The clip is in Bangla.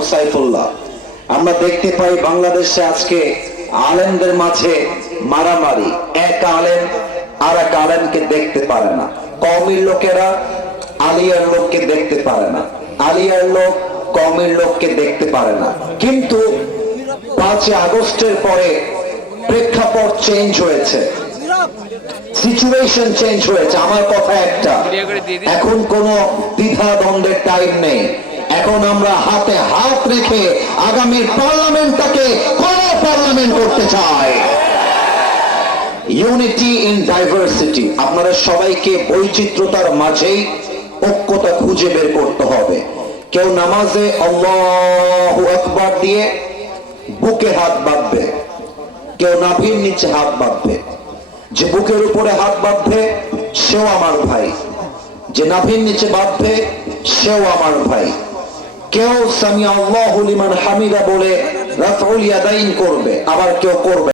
মোহাম্মদ সাইফুল্লাহ। আমরা দেখতে পাই বাংলাদেশে আজকে আলেমদের মাঝে মারামারি। এক আলেম আর এক আলেমকে দেখতে পারে না। কমির লোকেরা আলিয়ার লোককে দেখতে পারে না। আলিয়ার লোক কমের লোককে দেখতে পারে না। কিন্তু পাঁচই আগস্টের পরে প্রেক্ষাপট চেঞ্জ হয়েছে। সিচুয়েশন চেঞ্জ হয়েছে। আমার কথা একটা। এখন কোনো দ্বিধা দ্বন্দ্বের টাইম নেই। এখন আমরা হাতে হাত রেখে আগামী পার্লামেন্টটাকে কোন পার্লামেন্ট করতে চাই। ইউনিটি ইন ডাইভার্সিটি আপনারা সবাইকে বৈচিত্র্যতার মাঝেই ঐক্যতা খুঁজে বের করতে হবে। কেউ নামাজে আল্লাহ আকবার দিয়ে বুকে হাত বাঁধবে, কেউ নাভির নিচে হাত বাঁধবে। যে বুকের উপরে হাত বাঁধবে, সেও আমার ভাই। যে নাভির নিচে বাঁধবে, সেও আমার ভাই। কেউ সামি আল্লাহ লিমান হামিদা বলে রাফউল ইয়াদাইন করবে আবার কেউ করবে